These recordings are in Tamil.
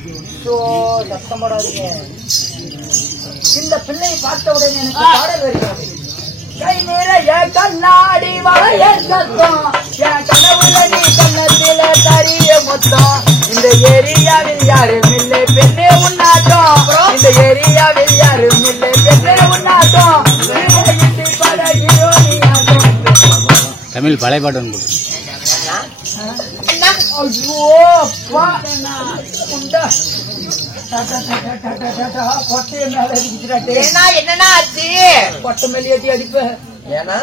சத்தம் போடாதீங்க. இந்த பிள்ளையை பார்த்த உடனே எனக்கு பாடல் வருகிறது. கை நிறைய கண்ணாடி வளைய சத்தம், என் கனவுல நீ கண்ணத்தில தரிய மொத்தம். இந்த ஏரியாவில் யாரும் இல்லை பெண்ணே உன்னாட்டம், இந்த ஏரியாவில் யாரும் இல்லை பெண்ணே உன்னாட்டம். தமிழ் பழைய பாட்டு ஒன்று என்னன்னா ஆச்சு கொட்டை மேலேட்டி அடிப்ப. ஏன்னா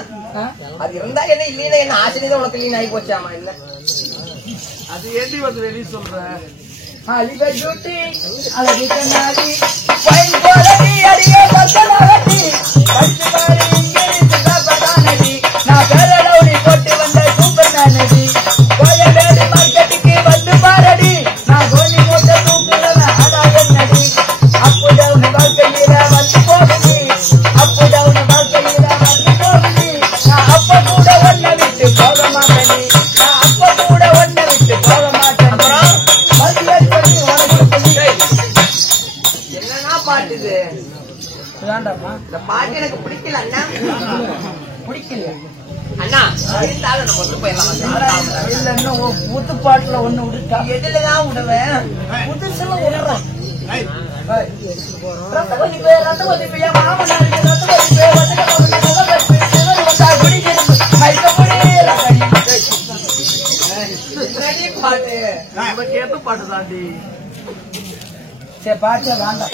அது இருந்தா என்ன இல்லையா என்ன ஆச்சரியம் உனக்கு இல்லைன்னு ஆகி போச்சாமா இல்ல அது ஏற்றி வந்து வெளியே சொல்றேன். அழகி அழகி கண்ணாடி பைன் போலடி அடியே பத்தனாடி பத்து பாடி இங்கே படானடி நான் பேரலோடி போட்டு வந்த சூப்பர் மேனடி கோயம்பேடு மார்க்கெட்டுக்கு வந்து பாரடி நான் கோலி போட்ட தூக்குல ஆதாயம் நடி அப்போதான் வாழ்க்கையில வந்து போகுது அப்போதான் வாழ்க்கையில வந்து போகுது நான் அப்ப கூட ஒன்ன விட்டு போக மாட்டேன் நான் அப்ப கூட ஒன்ன விட்டு போக மாட்டேன். என்னன்னா பாட்டு இது வேண்டாமா இந்த பாட்டு எனக்கு பிடிக்கல அண்ணா பிடிக்கல அண்ணா இருந்தாலும் நம்ம ஒத்து போயிடலாம் இல்ல இன்னும் புது பாட்டுல ஒண்ணு விடுக்கா எதுலதான் விடுவேன் புதுசுல விடுறோம். ரத்தபதி பே ரத்தபதி பே மாமனாரி ரத்தபதி பே வந்தகபதி முகபதி சிவன் வந்தா குடிக்கிறது மைக்கபடி ரெடி பாட்டு நம்ம கேட்டு பாட்டு தாண்டி சரி பாட்டு வேண்டாம்.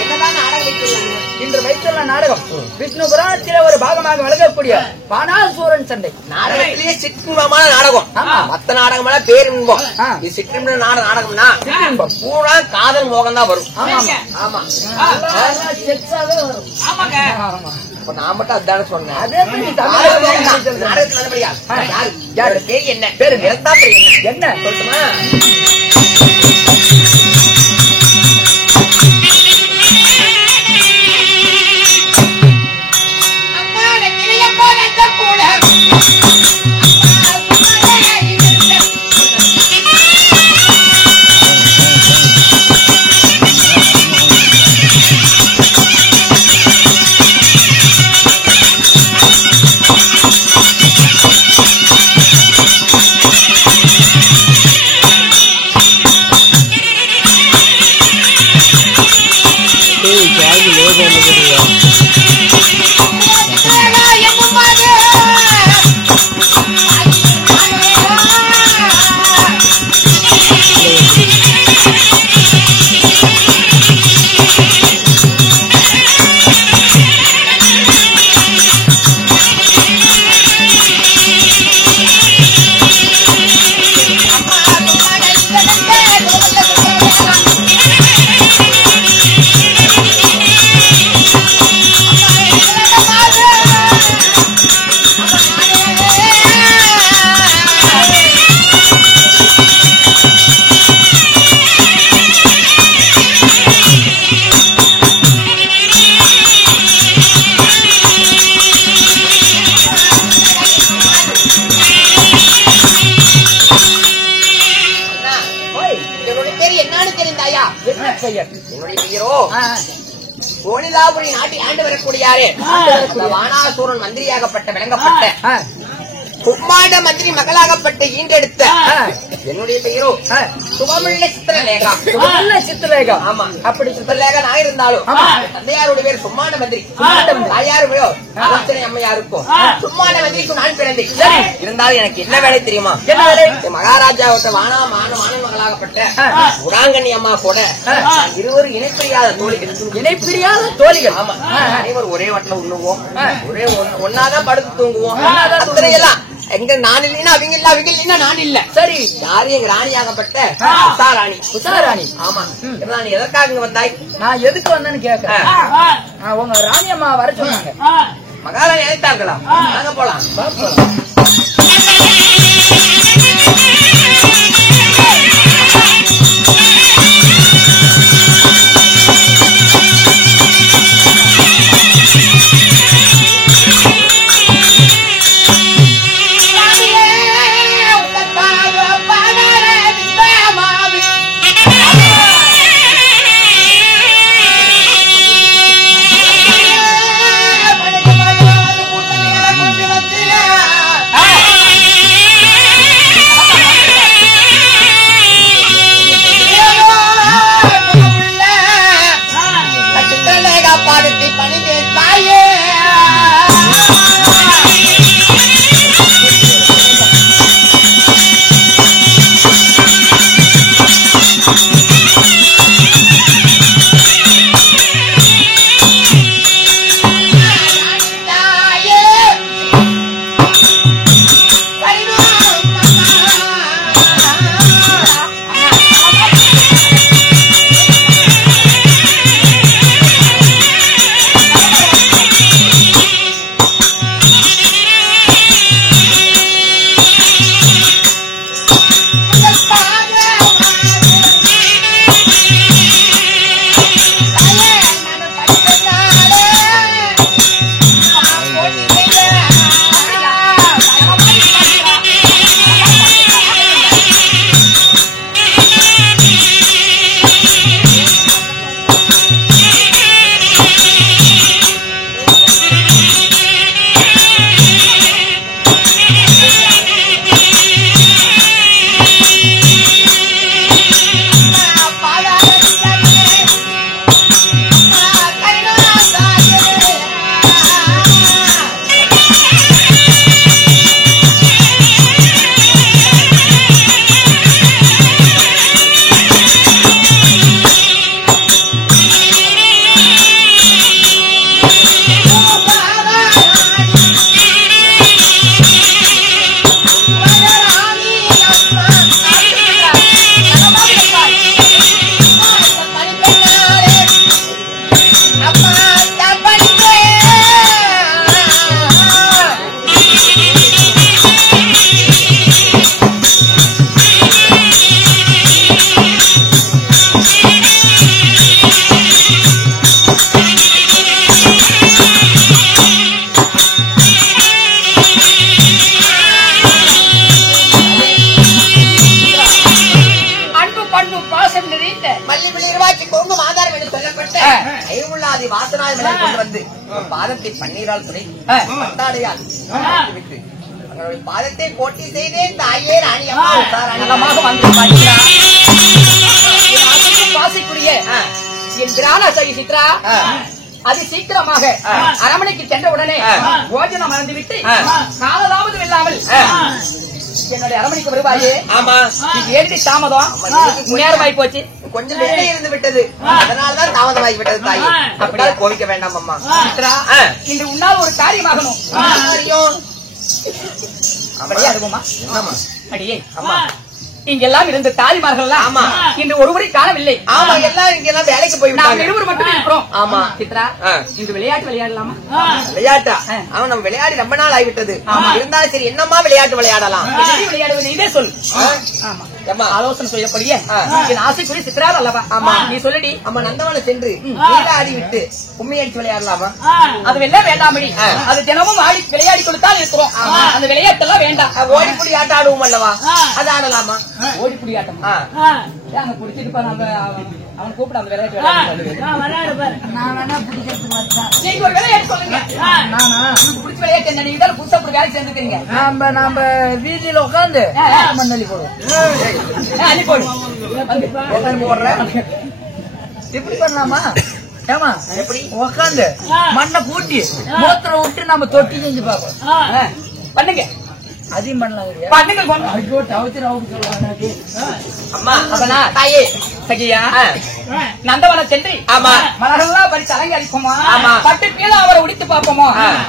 என்னதான் நாடகம் வைக்கிறீங்க இன்று வைத்துள்ள நாடகம் விஷ்ணு புராணத்திலே ஒரு பாகமாக வழங்கக்கூடிய பானாசூரன் சண்டை. நாடகத்திலேயே சிற்றின்பமான நாடகம். ஆமா. மத்த நாடகம் எல்லாம் பேரின்பம். ஆ. இது சிற்றின்ப நாடகம்னா சிற்றின்பம். பூரா காதல் மோகம் தான் வரும். ஆமா. ஆமா செக்ஸாவே வரும். ஆமா. இப்ப நான் மட்டும் அதுதானே சொன்னேன். அதே மாதிரி தமிழ் நாடகத்துல நல்லபடியா யாரு யாரு பேர் என்ன பேரு நிறத்தா பேர் என்ன என்ன சொல்லுமா என்னுடைய பெயரோ கோணிலாபுரி நாட்டில் ஆண்டு வரக்கூடியாரே வானாசூரன் மந்திரியாகப்பட்ட விளங்கப்பட்ட கும்மாண்ட மந்திரி மகளாகப்பட்ட ஈண்டெடுத்த என்னுடைய பெயரோ சுபமுள்ள சித்திரலேகா. சித்திரலேகா. ஆமா. அப்படி சித்திரலேகா நான் இருந்தாலும் தந்தையாருடைய பேர் சும்மாண்ட மந்திரி. தாயாருமையோ அலட்சணை அம்மையாருக்கும் சும்மாண்ட மந்திரிக்கும் நான் பிறந்தேன். இருந்தாலும் எனக்கு என்ன வேலை தெரியுமா? மகாராஜாவுக்கு மாணவ மகளாகப்பட்ட உடாங்கண்ணி அம்மா கூட இருவரும் இணைப்பிரியாத தோழிகள். இணைப்பிரியாத தோழிகள். ஆமா. அனைவரும் ஒரே வட்டில உண்ணுவோம், ஒரே ஒன்னாதான் படுத்து தூங்குவோம். அத்தனையெல்லாம் எங்க நான் இல்லைன்னா அவங்க இல்ல, அவங்க இல்லைன்னா நான் இல்ல. சரி. யாரு எங்க ராணியாகப்பட்ட உஷாராணி. உஷாராணி. ஆமா. நான் எதற்காக இங்க வந்தாய்? நான் எதுக்கு வந்தேன்னு கேக்குறேன். உங்க ராணி அம்மா வர சொன்னாங்க. மகாராணி அழைத்தார்களா? நாங்க போலாம். பாதத்தை பன்னீரால் துணை விட்டு அவங்களுடைய பாதத்தை போட்டி செய்தேன் தாயே ராணி அம்மா வாசிக்குரிய என் திராண சகி சித்ரா அது சீக்கிரமாக அரமனைக்கு சென்ற உடனே போஜனம் மறந்துவிட்டு காலதாவது இல்லாமல் என்னுடைய அரமனைக்கு வருவாயே. ஆமா, ஏற்றி தாமதம் நேரமாய் போச்சு, கொஞ்சம் வெளியே இருந்து விட்டது, அதனாலதான் தாமதமாகி விட்டது தாயே. அப்படியே கோவிக்க வேண்டாம் அம்மா. இன்று உன்னால் ஒரு காரியமாகணும். அப்படியே அதுமா அடியே அம்மா இங்கெல்லாம் இருந்த தாய்மார்கள் ஆமா இன்று ஒருவரை காணவில்லை. ஆமா, எல்லாம் இங்கெல்லாம் வேலைக்கு போய் நாம் இருவர் மட்டும் இருக்கிறோம். ஆமா சித்ரா, இந்த விளையாட்டு விளையாடலாமா? விளையாட்டா? அவன் நம்ம விளையாடி ரொம்ப நாள் ஆகிவிட்டது. இருந்தாலும் சரி, என்னமா விளையாட்டு விளையாடலாம்? விளையாடுவது இதே சொல். ஆமா, ஆலோசனை சொல்லப்படியே என் ஆசைக்குரிய சித்ரா அல்லவா? ஆமா, நீ சொல்லடி. அம்மா நந்தவன சென்று நீராடி விட்டு கும்மி அடிச்சு விளையாடலாமா? அது எல்லாம் வேண்டாமடி, அது தினமும் ஆடி விளையாடி கொடுத்தால் இருக்கிறோம். அந்த விளையாட்டெல்லாம் வேண்டாம். ஓடிப்புடி ஆட்டம் ஆடுவோம் அல்லவா? அது ஆடலாமா? ஓடிப்புடி ஆட்டம் அங்க குடிச்சிட்டு அவன் கூப்பிட அந்த விளையாட்டு நீங்க ஒரு விளையாட்டு சொல்லுங்க. பிடிச்ச விளையாட்டு என்ன? நீங்க தான் புதுசா வேலை சேர்ந்துக்கிறீங்க. நம்ம வீதியில உட்காந்து மண்ணள்ளி போடுவோம். அள்ளி போடு போடுறேன். எப்படி பண்ணலாமா? ஏமா எப்படி உட்காந்து மண்ணை கூட்டி மூத்திரம் விட்டு நம்ம தொட்டி செஞ்சு பார்ப்போம். பண்ணுங்க, அதையும் பண்ணலாம். அம்மா அவனா தாயே சகியா நந்தவன சென்று ஆமா மலர்கள்லாம் பறித்து அலங்கரிப்போமா? ஆமா, பட்டு கீழே அவரை உடித்து பார்ப்போமா?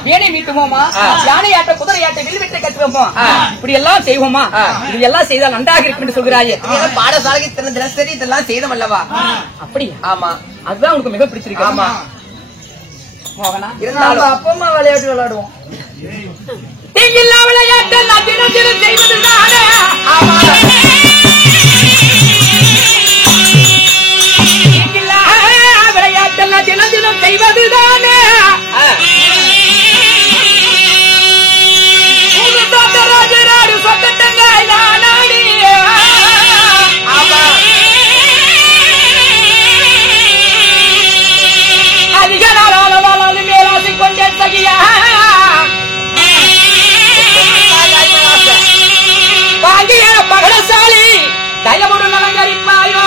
வேணை மீட்டுவோமா? யானையாட்ட குதிரையாட்ட வில்வித்தை கட்டுவோமா? இப்படி எல்லாம் செய்வோமா? இது எல்லாம் செய்தால் நன்றாக இருக்கும் என்று சொல்கிறாயே. பாடசாலைக்கு தினசரி இதெல்லாம் செய்தோம் அல்லவா? அப்படி? ஆமா, அதுதான் உனக்கு மிக பிடிச்சிருக்கு. ஆமா, இருந்தாலும் அப்பா அம்மா விளையாட்டு விளையாடுவோம். நீங்களா விளையாட்டு தினம் தினம் செய்வதுதானே? ஆமா, நீங்களா விளையாட்டு தினம் தினம் செய்வதுதானே? ராஜராடு சொக்கட்டங்க நாடி. ஆமா, அதிக நாளான மேலாசி கொண்டேன் சகியா. வாங்கிய பகடசாலி தயவுடன் அலங்கரிப்பாயோ.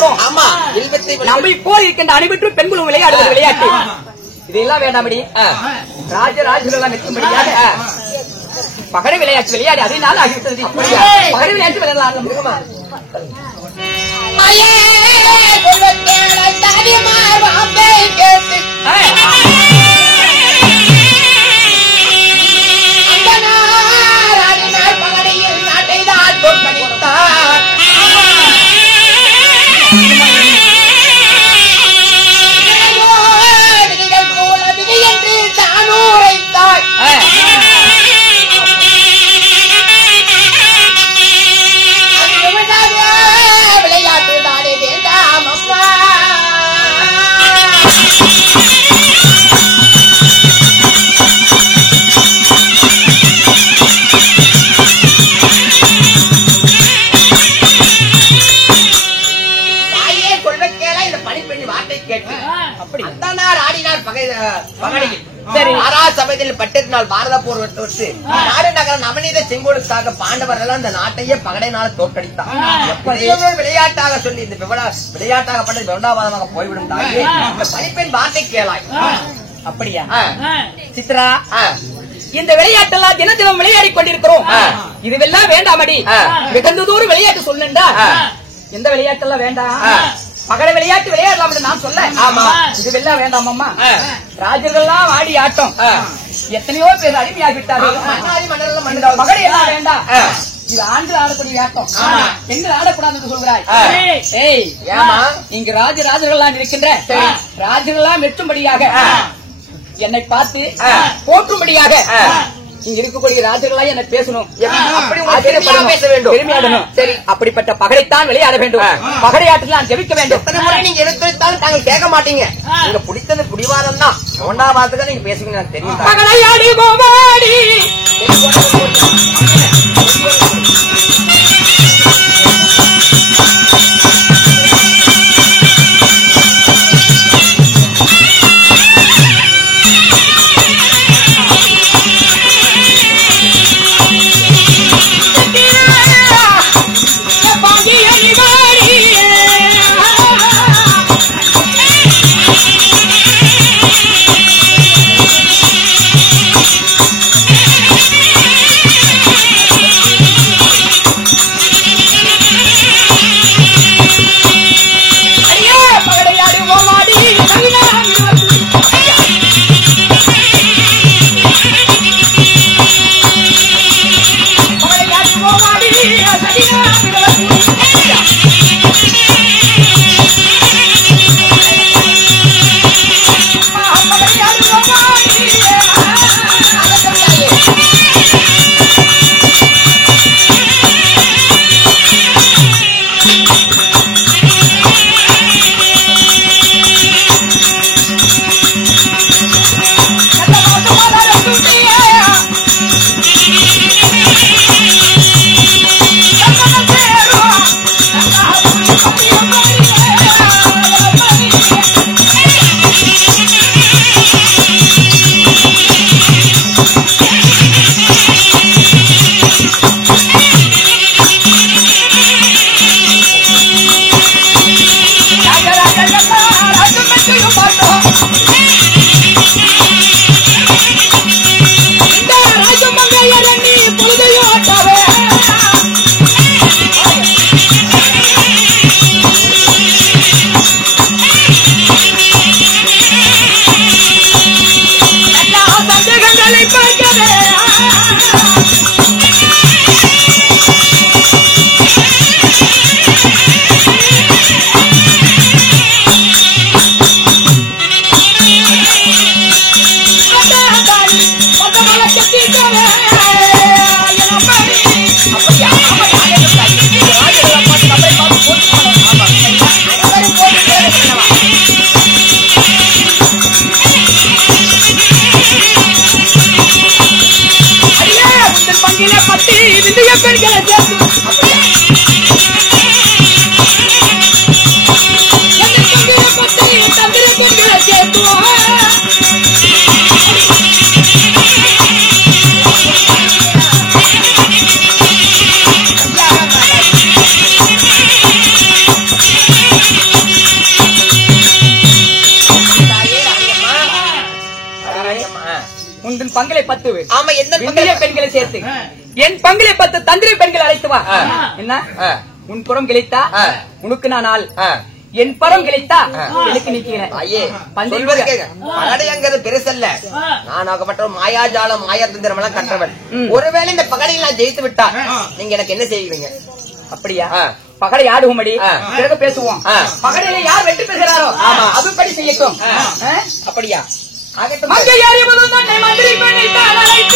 கொண்டிருக்கிறோம். ஆமா இல்பத்தை நம்மை போல் இருக்கின்ற அனைவற்றும் பெண்களும் விளையாடுவது விளையாட்டு. இதெல்லாம் வேண்டாமடி. ராஜராஜெல்லாம் நிற்கும்படியாக பகடை விளையாட்டு விளையாடி அதே நாள் ஆகிவிட்டது. பகடை விளையாட்டு விளையாடலாம். விளையாட்டு தானே வேண்டாம் அம்மா. அப்படி அந்தனார் ஆடினார் பகடையில். சரி சபையில் பட்டத்தினால் பாரத போர் விட்டு நாடு நகர நவநீத செங்கோலுக்காக பாண்டவர்கள் அந்த நாட்டையே பகடையினால் தோற்கடித்தார். விளையாட்டாக சொல்லி இந்த விளையாட்டாகப்பட்டது விரண்டாவாதமாக போய்விடும் தாயே இந்த பணிப்பெண் வார்த்தை கேளாய். அப்படியா சித்ரா? இந்த விளையாட்டெல்லாம் தின தினம் விளையாடி கொண்டிருக்கிறோம். இதுவெல்லாம் வேண்டாமடி. மிகுந்த தூரம் விளையாட்டு சொல்லுண்டா. எந்த விளையாட்டெல்லாம் வேண்டாம். பகடை விளையாட்டு விளையாடலாம் நான் சொல்ல. ஆமா இது வெள்ளம் வேண்டாம் அம்மா. ராஜர்கள்லாம் ஆடி ஆட்டம் எத்தனையோ பேர் அடிமையாகிவிட்டார்கள். பகடை எல்லாம் வேண்டாம். இது ஆண்டு ஆடக்கூடிய ஆட்டம். பெண்கள் ஆடக்கூடாது சொல்கிறாய். ஏய் இங்கு ராஜராஜர்கள்லாம் இருக்கின்ற ராஜர்கள்லாம் மெச்சும்படியாக என்னை பார்த்து போற்றும்படியாக இங்க இருக்கக்கூடிய ராஜர்களா என்ன பேசணும். பேச வேண்டும், பெருமையாடணும். சரி அப்படிப்பட்ட பகடைத்தான் விளையாட வேண்டும். பகடையாட்டில் நான் ஜெபிக்க வேண்டும். எத்தனை முறை நீங்க எடுத்துட்டாலும் தாங்க கேட்க மாட்டீங்க. நீங்க பிடித்தது பிடிவாதம் தான். ஒன்றாவதுக்கு நீங்க பேசுவீங்க தெரியும். பகடையாடி கோவாடி பங்களை 10 ஆமா என்ன இந்திய பெண்களை சேர்த்து என் பங்களை 10 தந்திரி பெண்களை அழைத்து வா. என்ன உன் புறம் கிளைத்தா உனக்கு நான் ஆள், என் பரம் கிளைத்தா எனக்கு நிக்கிறேன். ஐயே சொல்வது கேட்க, பகடைங்கிறது பெருசல்ல. நான் ஆகப்பட்ட மாயாஜாலம் மாயாதந்திரம் எல்லாம் கற்றவன். ஒருவேளை இந்த பகடையில் நான் ஜெயித்து விட்டா நீங்க எனக்கு என்ன செய்வீங்க? அப்படியா? பகடை ஆடுகும்படி பிறகு பேசுவோம். பகடையில யார் வெற்றி பெறுகிறாரோ அதுபடி செய்யட்டும். அப்படியா? மங்கை யாரி முதல் மந்திரி பெண்ணை தான் அழைத்து